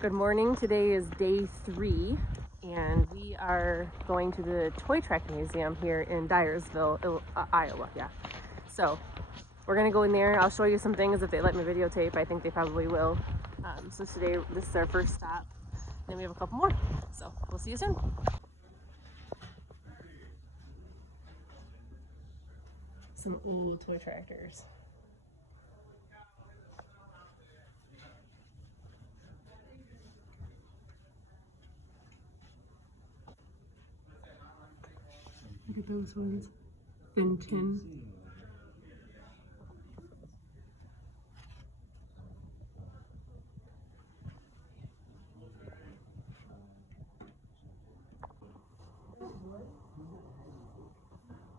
Good morning. Today is day 3 and we are going to the Toy Track Museum here in Dyersville, Iowa. Yeah. So we're gonna go in there. I'll show you some things if they let me videotape. I think they probably will. So today, this is our first stop. Then we have a couple more. So we'll see you soon. Some old toy tractors. Look at those ones. Thin tin.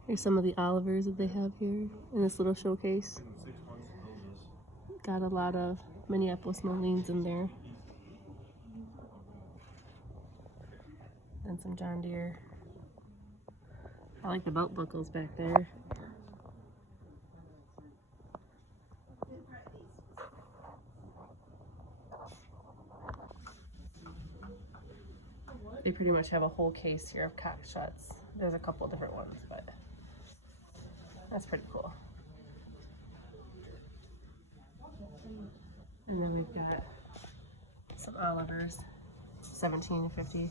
Here's some of the Olivers that they have here in this little showcase. Got a lot of Minneapolis Molines in there. And some John Deere. I like the belt buckles back there. They pretty much have a whole case here of cock shuts. There's a couple different ones, but that's pretty cool. And then we've got some Olivers, 1750.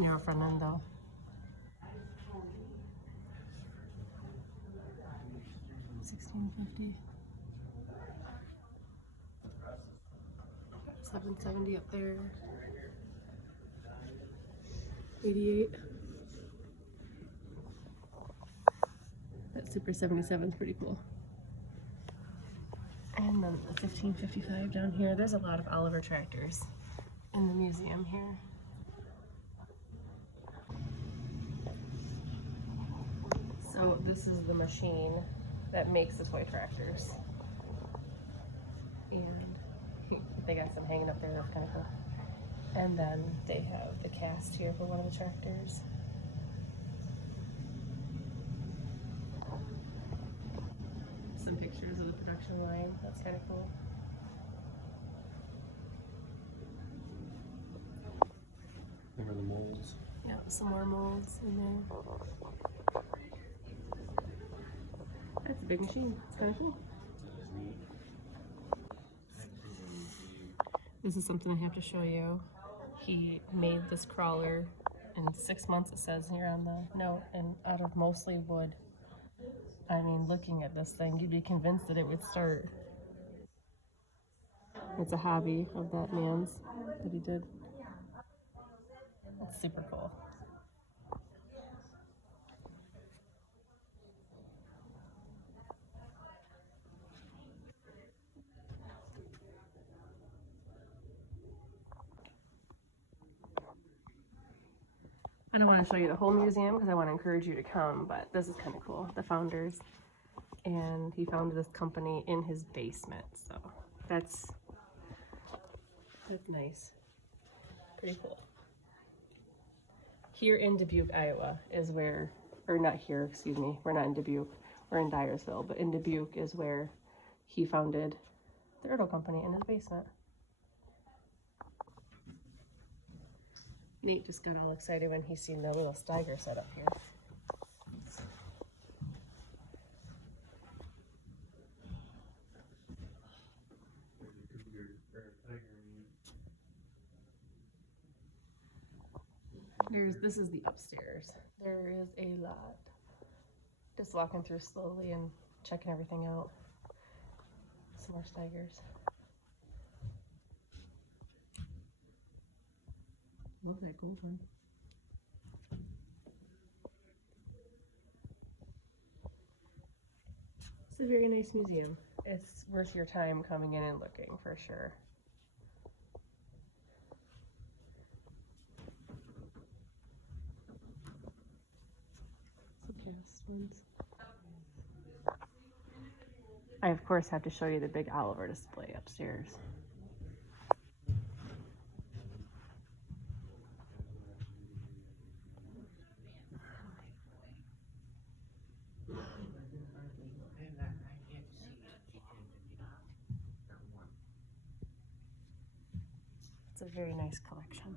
Narrow front end though. $16.50. 770 up there. 88. That Super 77 is pretty cool. And then the 1555 down here. There's a lot of Oliver tractors in the museum here. So this is the machine that makes the toy tractors. And they got some hanging up there, that's kind of cool. And then they have the cast here for one of the tractors. Some pictures of the production line, that's kind of cool. There are the molds. Yep, some more molds in there. That's a big machine, it's kind of cool. This is something I have to show you. He made this crawler in 6 months, it says here on the note, and out of mostly wood. I mean, looking at this thing, you'd be convinced that it would start. It's a hobby of that man's that he did. It's super cool. I don't want to show you the whole museum because I want to encourage you to come, but this is kind of cool. The founders, and he founded this company in his basement, so that's nice. Pretty cool. Here in Dubuque, Iowa is where, or not here, excuse me, we're not in Dubuque, we're in Dyersville, but in Dubuque is where he founded the Ertl company in his basement. Nate just got all excited when he seen the little Steiger set up here. This is the upstairs. There is a lot. Just walking through slowly and checking everything out. Some more Steigers. Love that gold one. It's a very nice museum. It's worth your time coming in and looking for sure. Some cast ones. I of course have to show you the big Oliver display upstairs. It's a very nice collection.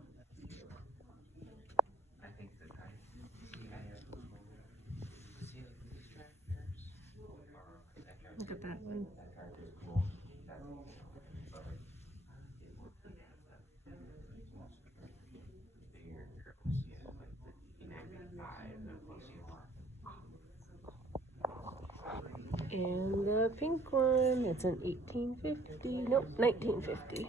Look at that one. And the pink one, it's an 1850, nope, 1950.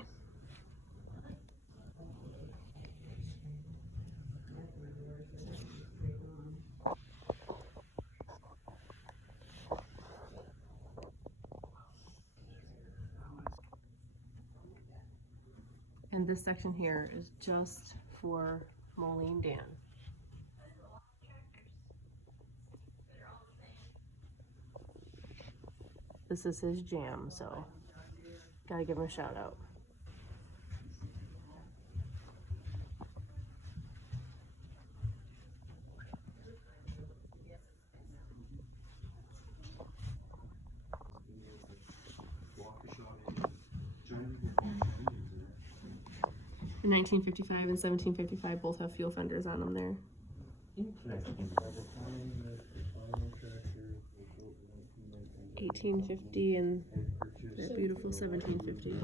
And this section here is just for Moline Dan. This is his jam, so gotta give him a shout out. In 1955 and 1755 both have fuel fenders on them there. 1850 and that beautiful 1750.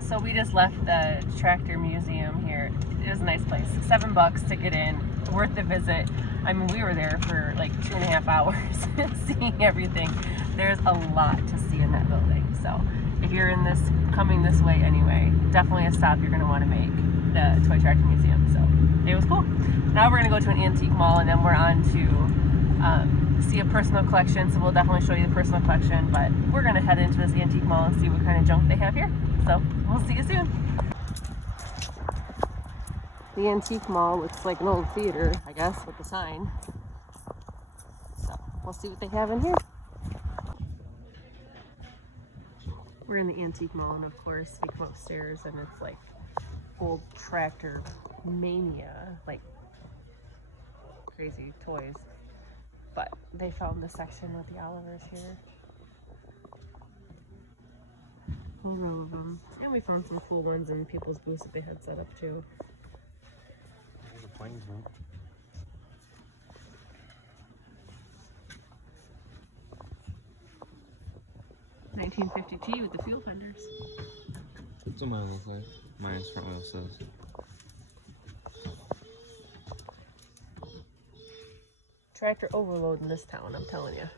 So we just left the tractor museum here. It was a nice place. $7 to get in, worth the visit. I mean, we were there for like 2.5 hours seeing everything. There's a lot to see in that building. So if you're coming this way anyway, definitely a stop you're gonna want to make, the Toy Tractor Museum. So it was cool. Now we're gonna go to an antique mall and then we're on to see a personal collection. So we'll definitely show you the personal collection, but we're gonna head into this antique mall and see what kind of junk they have here. So we'll see you soon. The antique mall looks like an old theater, I guess, with the sign. So we'll see what they have in here. We're in the antique mall, and of course we come upstairs and it's like old tractor mania, like crazy toys. But they found the section with the Olivers here. Whole row of them. And we found some cool ones in people's booths that they had set up too. There's the planes, man. $1950 with the fuel fenders. What's what mine look like? Mine's front wheel says. Tractor overload in this town, I'm telling you.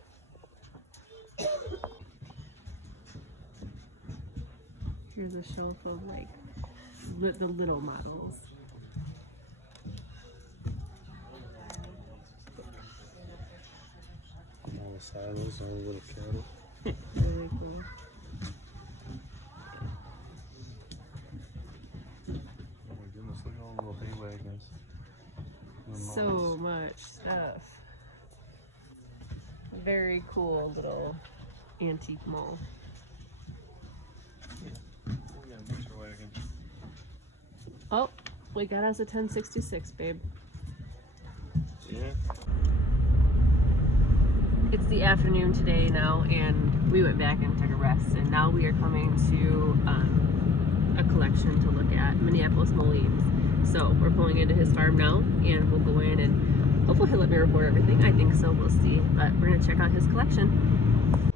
Here's a shelf of like the little models. All the silos, all the little cattle. Really cool. Oh my goodness, look at all the little hay wagons. So much stuff. Very cool little antique mall. We got a mixer wagon. Oh, we got us a 1066, babe. Yeah. It's the afternoon today now, and we went back and took a rest, and now we are coming to a collection to look at, Minneapolis Moline. So we're pulling into his farm now, and we'll go in and hopefully he'll let me report everything. I think so, we'll see. But we're gonna check out his collection.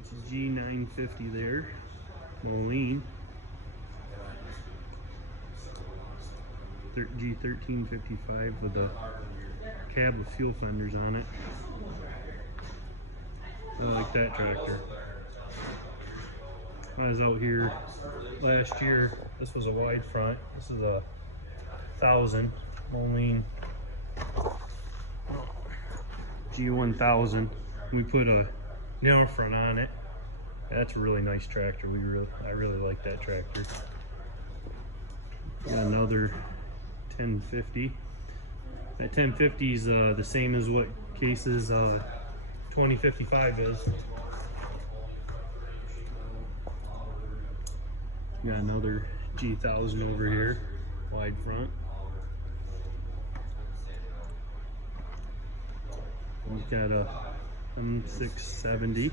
This is G950 there, Moline. G1355 with a cab with fuel fenders on it. I like that tractor. I was out here last year. This was a wide front. This is a 1000 Moline G1000. We put a narrow front on it. That's a really nice tractor. I really like that tractor. Got another 1050. That 1050 is the same as what Case's 2055 is. Got another G1000 over here, wide front. We've got a M670.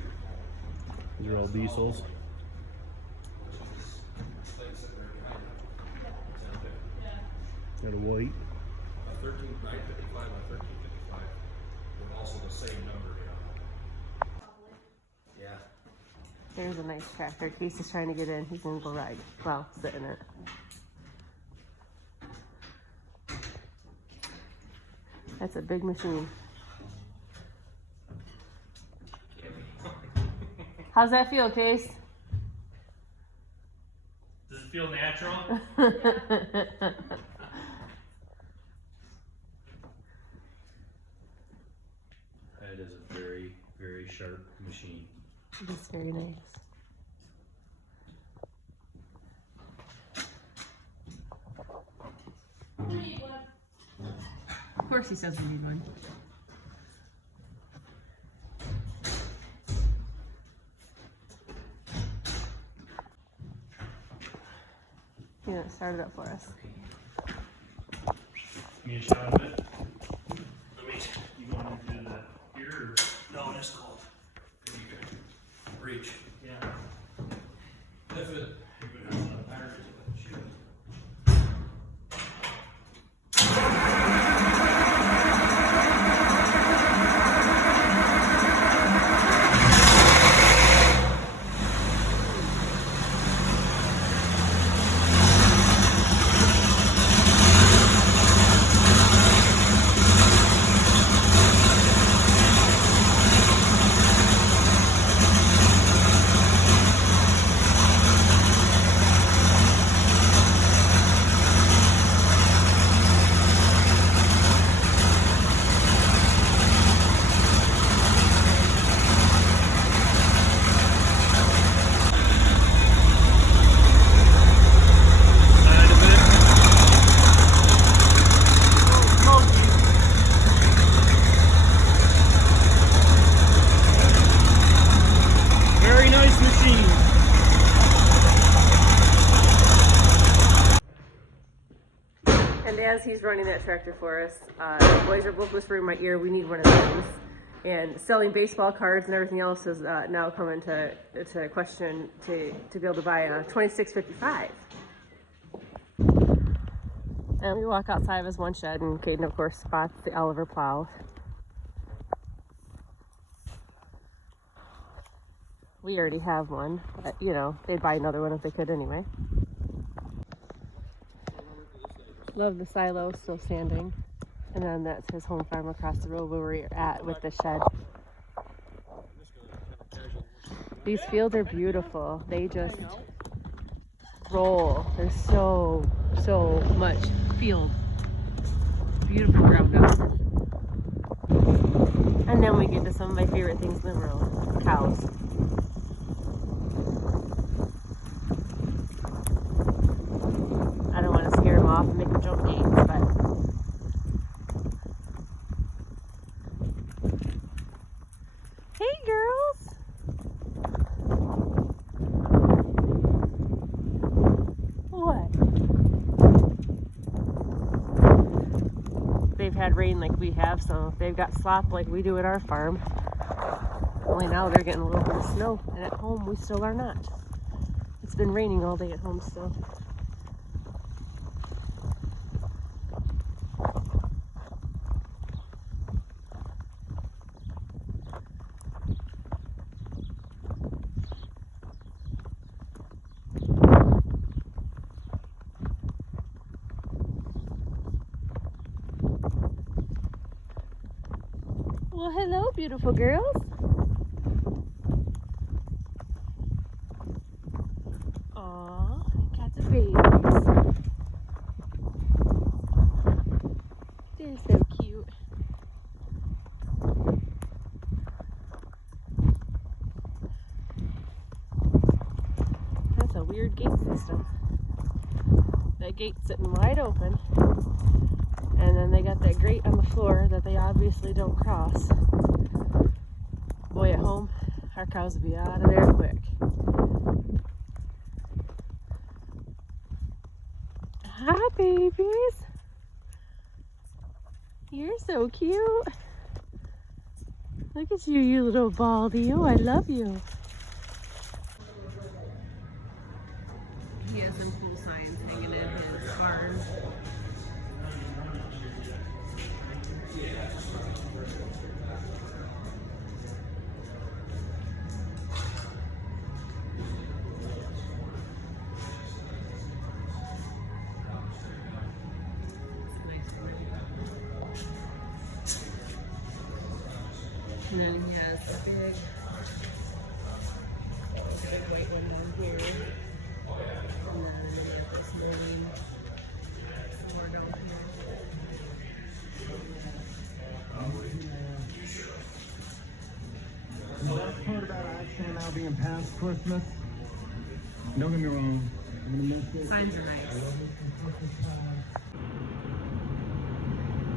These are all diesels. Got a white. A 13,955 by 1355 with also the same number here. Yeah. There's a nice tractor. Casey's trying to get in. He's gonna go ride. Well, sit in it. That's a big machine. How's that feel, Case? Does it feel natural? That is a very, very sharp machine. It's very nice. Of course he says we need one. You know, start it up for us. Give me a shot of it. You want to do that here or? No, that's cold. You can reach. Yeah. If it has a battery to it, shoot. Very nice machine. And as he's running that tractor for us, the boys are both whispering in my ear, we need one of those. And selling baseball cards and everything else is now coming to question to be able to buy a 2655. And we walk outside of his one shed, and Caden, of course, spots the Oliver plow. We already have one, but, you know, they'd buy another one if they could anyway. Love the silo still standing. And then that's his home farm across the road where we're at with the shed. These fields are beautiful. They just roll. There's so much field. Beautiful ground up. And then we get to some of my favorite things in the world. Cows. I don't want to scare them off and make them jump gates, but hey girls! What? They've had rain like we have, so they've got slop like we do at our farm. Only now they're getting a little bit of snow, and at home we still are not. It's been raining all day at home still. Well, hello, beautiful girls. Aw, got the babies. They're so cute. That's a weird gate system. That gate's sitting wide open. And then they got that grate on the floor that they obviously don't cross. Boy, at home, our cows would be out of there quick. Hi, babies. You're so cute. Look at you, you little baldy. Oh, I love you. he has some cool signs hanging in his barn. And then he has a big white one down here. And then we have this Moline. Some more down here. The best part about actually now being past Christmas, don't get me wrong, I'm gonna miss it. Signs are nice.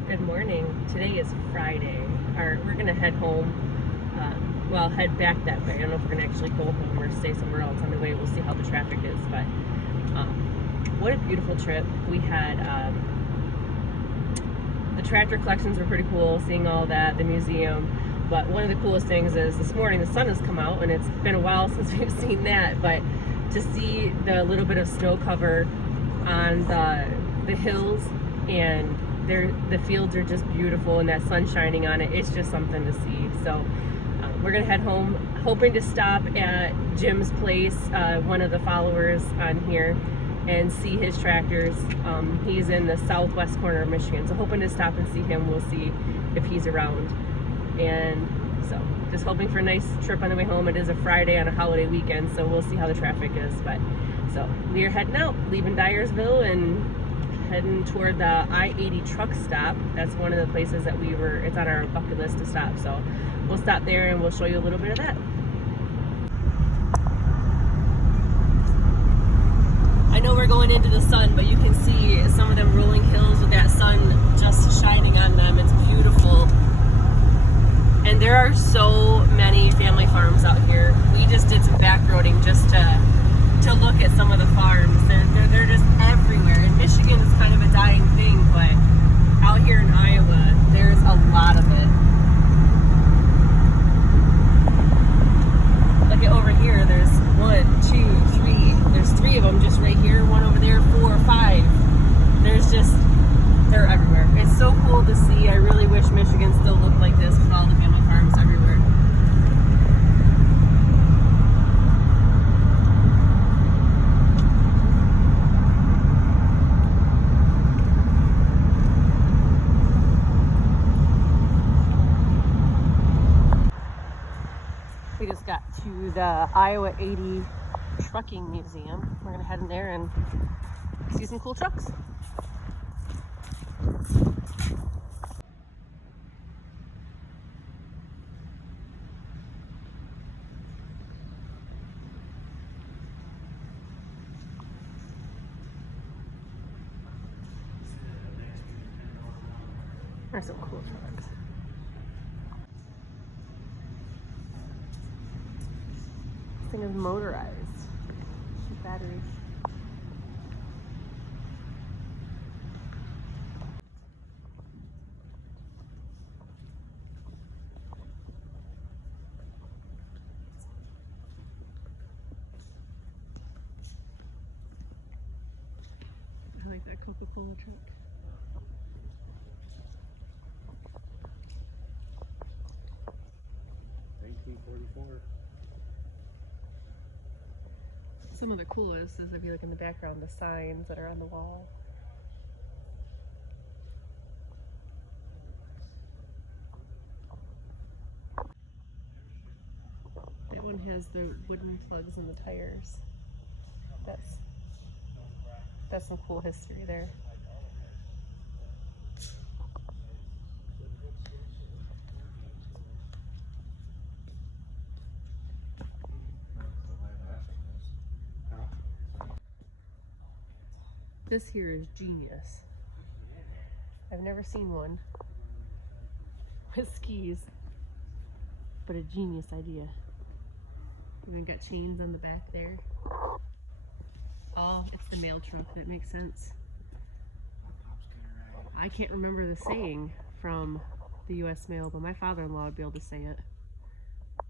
Good morning. Today is Friday. We're gonna head home. Well, head back that way. I don't know if we're gonna actually go home or stay somewhere else on the way. We'll see how the traffic is. But what a beautiful trip. We had the tractor collections were pretty cool. Seeing all that, the museum. But one of the coolest things is this morning the sun has come out, and it's been a while since we've seen that. But to see the little bit of snow cover on the hills, and the fields are just beautiful, and that sun shining on it, it's just something to see. So we're gonna head home, hoping to stop at Jim's place, one of the followers on here, and see his tractors. He's in the southwest corner of Michigan, so hoping to stop and see him. We'll see if he's around. And so just hoping for a nice trip on the way home. It is a Friday on a holiday weekend, so we'll see how the traffic is. But so we are heading out, leaving Dyersville and heading toward the I-80 truck stop. That's one of the places that it's on our bucket list to stop. So we'll stop there and we'll show you a little bit of that. I know we're going into the sun, but you can see some of them rolling hills with that sun just shining on them. It's beautiful. And there are so many family farms out here. We just did some back roading just to look at some of the farms. They're just everywhere. In Michigan, it's kind of a dying thing, but out here in Iowa, there's a lot of it. Look at over here, there's 1, 2, 3. There's 3 of them just right here, one over there, 4 or 5. They're everywhere. It's so cool to see. I really wish Michigan still looked like this with all the family farms everywhere. We just got to the I-80 Trucking Museum. We're gonna head in there and see some cool trucks. There's some cool trucks. This thing is motorized. Batteries. I like that Coca-Cola truck. Some of the coolest is if you look in the background, the signs that are on the wall. That one has the wooden plugs in the tires. That's some cool history there. This here is genius. I've never seen one with skis, but a genius idea. Even got chains on the back there. Oh, it's the mail truck. That makes sense. I can't remember the saying from the U.S. mail, but my father-in-law would be able to say it.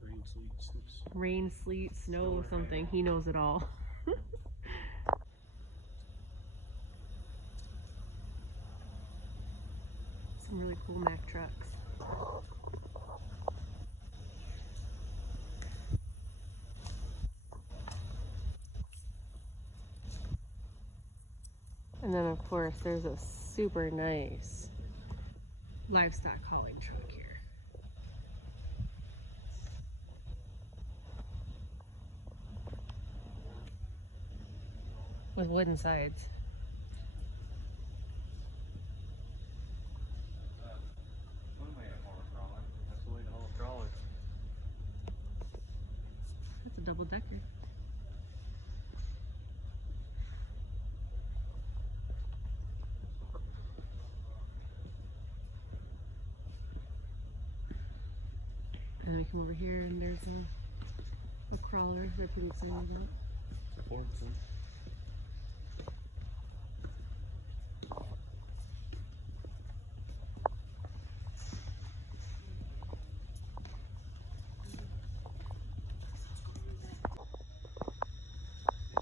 Rain, sleet, snow. Rain, sleet, snow, something. He knows it all. Some really cool Mack trucks. And then of course there's a super nice livestock hauling truck here. With wooden sides. That's a double decker. And we come over here and there's a crawler that I'm excited about.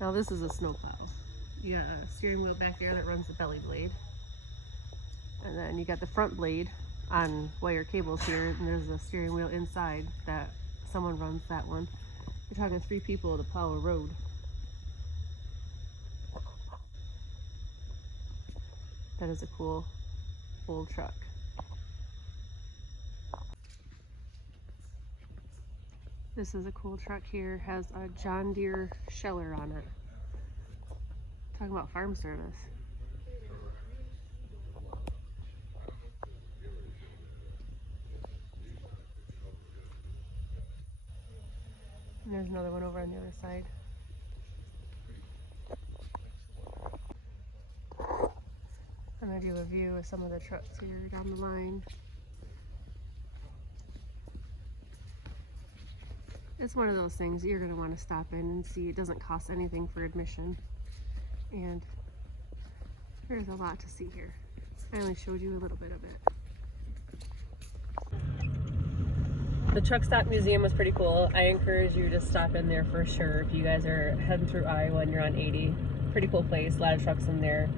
Now this is a snowplow. You got a steering wheel back there that runs the belly blade. And then you got the front blade on wire cables here, and there's a steering wheel inside that someone runs that one. You're talking 3 people to plow a road. That is a cool old truck. This is a cool truck here, has a John Deere sheller on it. Talking about farm service. And there's another one over on the other side. I'm gonna do a view of some of the trucks here down the line. It's one of those things you're going to want to stop in and see. It doesn't cost anything for admission. And there's a lot to see here. I only showed you a little bit of it. The truck stop museum was pretty cool. I encourage you to stop in there for sure if you guys are heading through Iowa and you're on 80. Pretty cool place, a lot of trucks in there.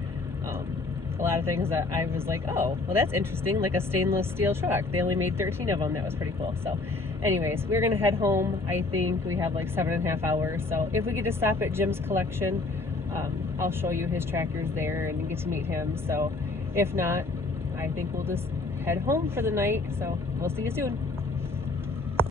A lot of things that I was like, oh, well that's interesting, like a stainless steel truck. They only made 13 of them. That was pretty cool. So anyways, we're gonna head home. I think we have like 7.5 hours. So if we get to stop at Jim's collection, I'll show you his tractors there and you get to meet him. So if not, I think we'll just head home for the night. So we'll see you soon.